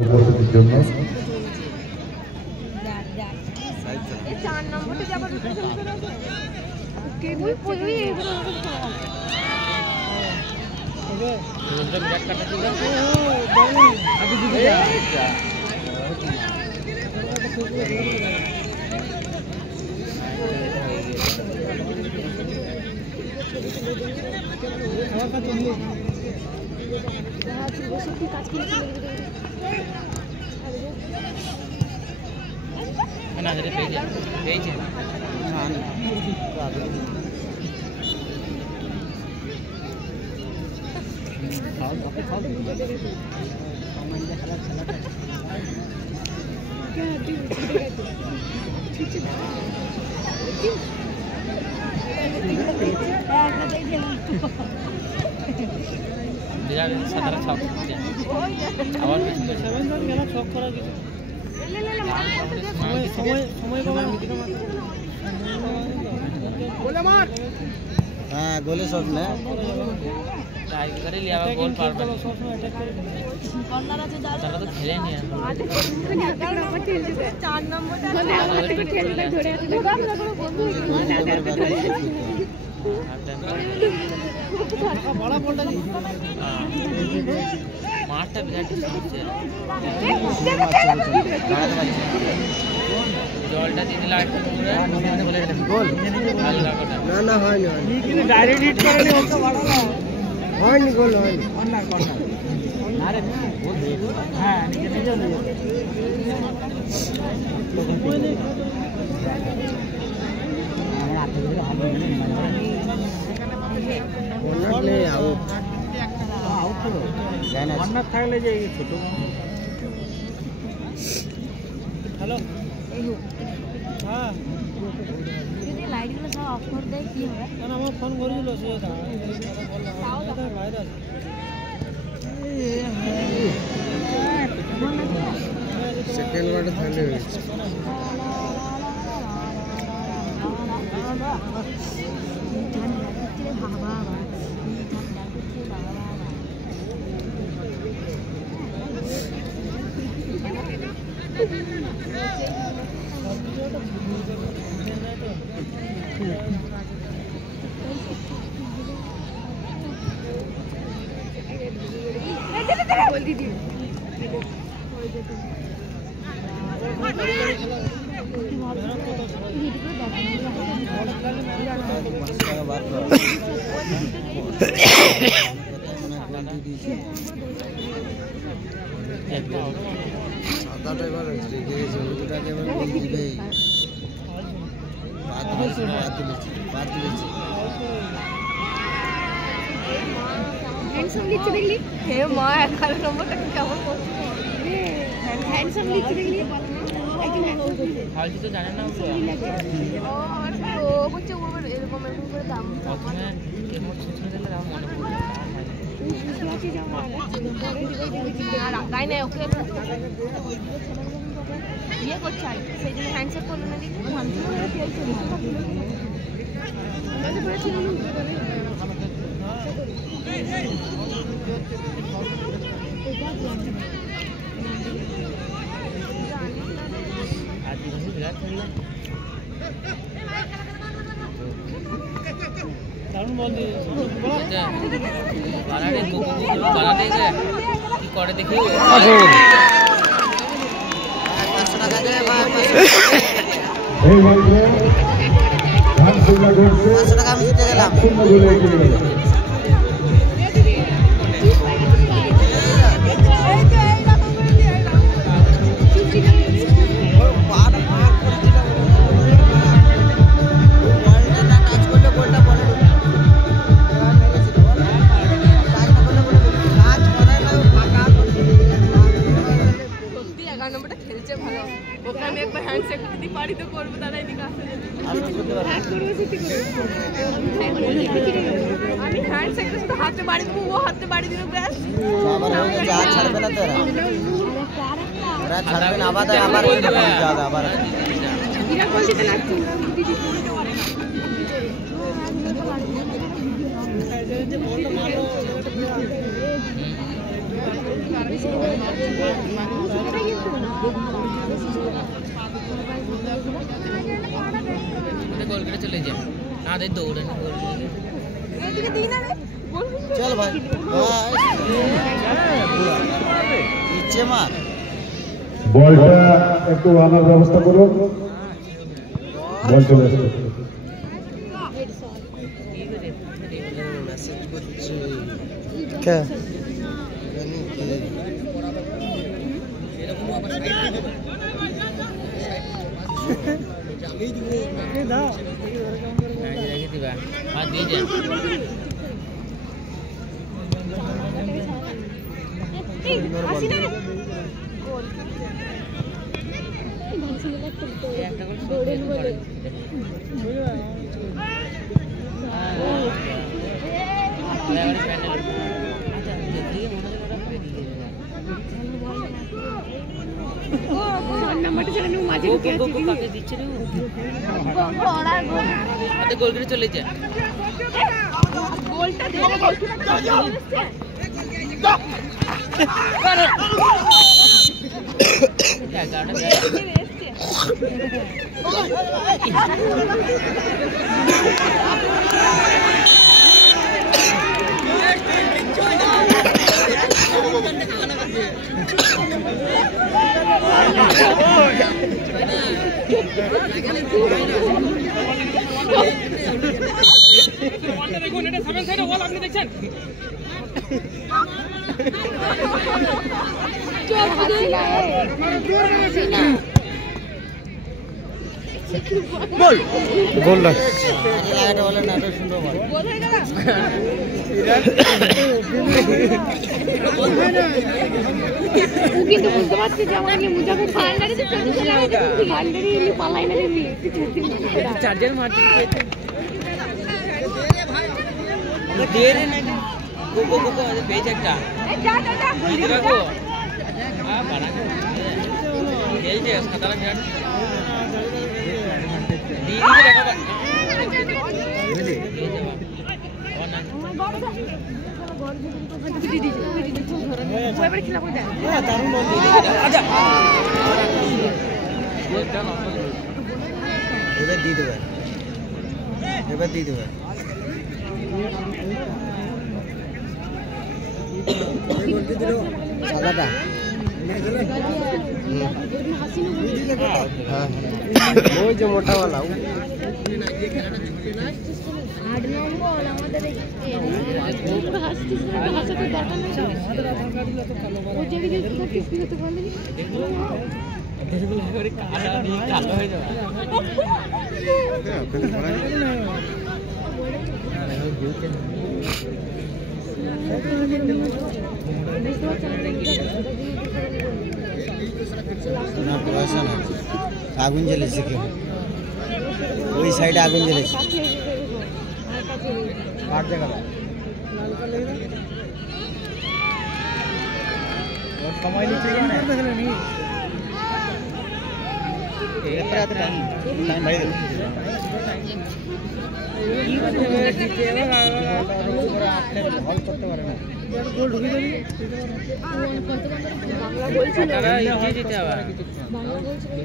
উপস্থিতির জন্য হ্যাঁ গোলে সব না টাইগারে লিয়া গোল পারবে না কর্নার আছে তারা তো খেলে নি আর নম্বর খেলছে 4 নম্বরটা খেলতে ধরে আছে বড় বলটা নি মারটা বিরাট সমস্যা জলটা দিতে লাগছে পুরো বলে গোল হালকা করে না না হয় না কিন্তু ডাইরেক্ট হিট করেনি ওটা বড় না হয়নি গোল হয়নি কর্নার আরে হ্যাঁ নিজে নিজে কর্নার আউট আউট হলো কর্নার থাকলে যে ছোট হ্যালো হ্যাঁ যদি লাইটগুলো সব অফ করে দেয় কি হবে? না আমার ফোন করেছিল সে বললাম বাইরে আছে সেকেন্ড ওয়ার্ডে থাকলে হয়েছে সাদাটা এবার রেখে গেছে ওটাকে এবার গোল দিবেই বাদ দিয়েছে হ্যান্ডসাম লিখতে দেখলি হে মা 11 নম্বরটা কেমন করছে হ্যান্ডসাম লিখতে দেখলি একদম হ্যান্ডসাম হালজি তো জানে না আর ও হচ্ছে ওর এরকম করে দাম প্রথমে কেমন ছোট দিলে দাম মনে পড়ে আর আগাই না ওকে ইয়ে করছে আর সেই জন্য হ্যান্ডশেক করলো না দেখি দারুণ বল দিয়ে বানারে বানাতে যে কি করে দেখি 500 টাকা দে 500 টাকা আমি জিতে গেলাম আমি হ্যান্ড সেক্টর শুধু হাতে বাড়ি দেবো ও হাতে বাড়ি দিল ব্যাস আবার হয়ে যা ছাড়বে না তো এরা ছাড়বে না আবার আবার বিরাট গোল দিতে লাগছে গোল করে চলে যা না দে দৌড়ে चल भाई नीचे मार বলটা একটু আনার ব্যবস্থা করুন বল চলে আসছে मैसेज করছে কে জানি কি এরকম আবার সাইড এই দাও রেখে দিবা আর দিয়ে যা একটা করে গোল করে চলে যা গোলটা দিয়ে গোল গোল লাগাটা বলে না সুন্দর বল গোল হয়ে গেল ও কিন্তু বুঝতে পারছি যে আমাকে মুজাফর ফান্ডারে যে চলে যাবে ফান্ডারে ইনি পালাই না রে চার্জার মারতে দে রে না গো পেজ একটা যা যা যা দিতে পারবো বাড়া খেল যে সাতারা মিনিট দিয়ে দেখা বুঝলি এবার দিয়ে দেবে এবার দিয়ে দেবে সাদাটা ওই যে মোটাওয়ালা 8 নম্বর আমাদের পুরো হাসছিস না হাসাতে দরকার নেই ও যে কি করছিস কি হতে পারলি কালো হয়ে যাবে আগুন জ্বেলেছে কেউ ওই সাইডে আগুন জ্বেলেছে আর জায়গা সময় নিচ্ছে করতে পারে না বাংলা বলছিল দিতে আবার বাংলা বলছিল